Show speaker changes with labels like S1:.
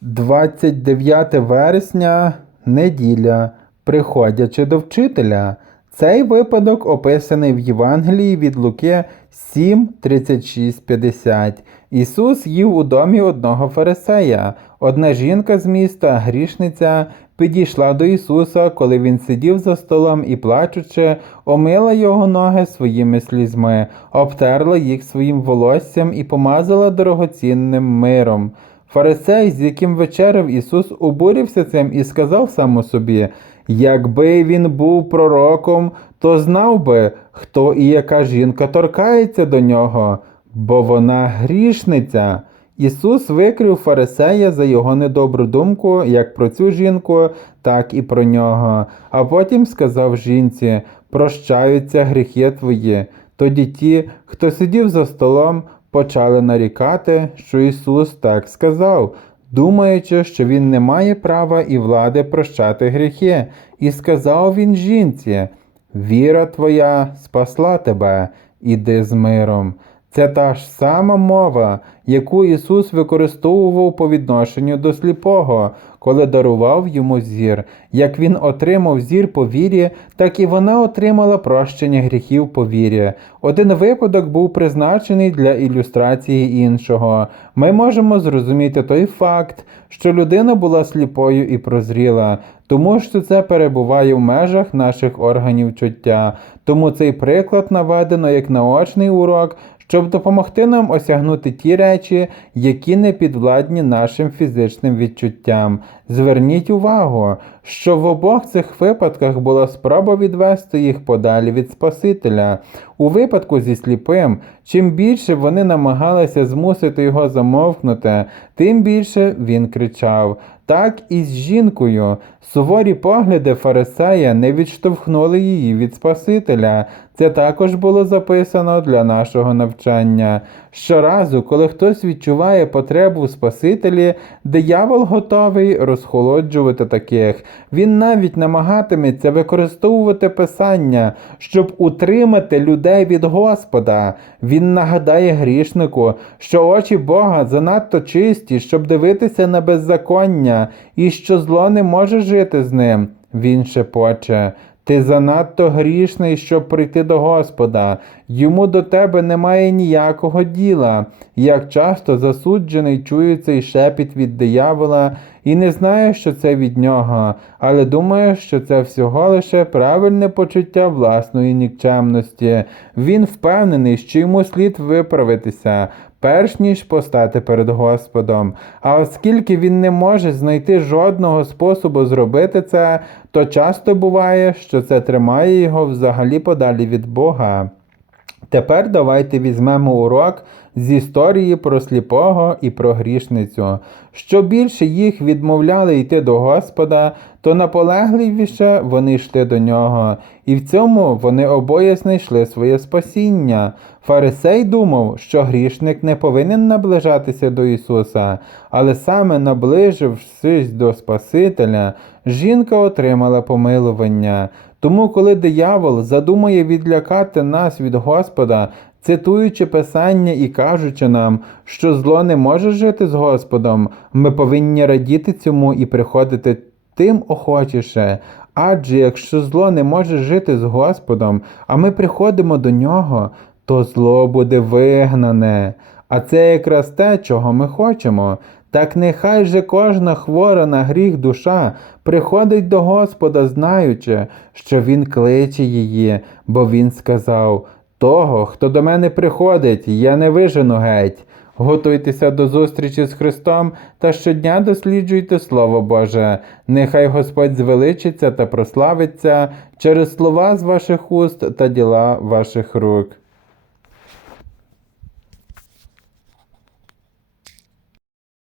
S1: 29 вересня, неділя, приходячи до вчителя. Цей випадок описаний в Євангелії від Луки 7, 36, 50. Ісус їв у домі одного фарисея. Одна жінка з міста, грішниця, підійшла до Ісуса, коли він сидів за столом і, плачучи, омила його ноги своїми слізьми, обтерла їх своїм волоссям і помазала дорогоцінним миром. Фарисей, з яким вечеряв Ісус, обурився цим і сказав сам собі: Якби він був пророком, то знав би, хто і яка жінка торкається до нього, бо вона грішниця. Ісус викрив фарисея за його недобру думку як про цю жінку, так і про нього, а потім сказав жінці: Прощаються гріхи твої. Тоді ті, хто сидів за столом, почали нарікати, що Ісус так сказав, думаючи, що Він не має права і влади прощати гріхи, і сказав він жінці: Віра твоя спасла тебе, іди з миром. Це та ж сама мова, яку Ісус використовував по відношенню до сліпого, коли дарував йому зір. Як він отримав зір по вірі, так і вона отримала прощення гріхів по вірі. Один випадок був призначений для ілюстрації іншого. Ми можемо зрозуміти той факт, що людина була сліпою і прозріла, тому що це перебуває в межах наших органів чуття. Тому цей приклад наведено як наочний урок, щоб допомогти нам осягнути ті речі, які не підвладні нашим фізичним відчуттям. Зверніть увагу, що в обох цих випадках була спроба відвести їх подалі від Спасителя. У випадку зі сліпим, чим більше вони намагалися змусити його замовкнути, тим більше він кричав. Так і з жінкою. Суворі погляди Фарисея не відштовхнули її від Спасителя. Це також було записано для нашого навчання. Щоразу, коли хтось відчуває потребу в Спасителі, диявол готовий розхолоджувати таких. Він навіть намагатиметься використовувати Писання, щоб утримати людей від Господа. Він нагадає грішнику, що очі Бога занадто чисті, щоб дивитися на беззаконня, і що зло не може жити з ним. Він шепоче. Ти занадто грішний, щоб прийти до Господа, йому до тебе немає ніякого діла. Як часто засуджений чує цей шепіт від диявола і не знає, що це від нього, але думає, що це всього лише правильне почуття власної нікчемності. Він впевнений, що йому слід виправитися. Перш ніж постати перед Господом. А оскільки він не може знайти жодного способу зробити це, то часто буває, що це тримає його взагалі подалі від Бога. Тепер давайте візьмемо урок з історії про сліпого і про грішницю. Що більше їх відмовляли йти до Господа, то наполегливіше вони йшли до нього, і в цьому вони обоє знайшли своє спасіння. Фарисей думав, що грішник не повинен наближатися до Ісуса, але саме наближившись до Спасителя, жінка отримала помилування. Тому, коли диявол задумує відлякати нас від Господа, цитуючи Писання і кажучи нам, що зло не може жити з Господом, ми повинні радіти цьому і приходити тим охочіше. Адже якщо зло не може жити з Господом, а ми приходимо до нього, то зло буде вигнане. А це якраз те, чого ми хочемо. Так нехай же кожна хвора на гріх душа приходить до Господа, знаючи, що Він кличе її, бо Він сказав: Того, хто до мене приходить, я не вижену геть. Готуйтеся до зустрічі з Христом та щодня досліджуйте Слово Боже. Нехай Господь звеличиться та прославиться через слова з ваших уст та діла ваших рук.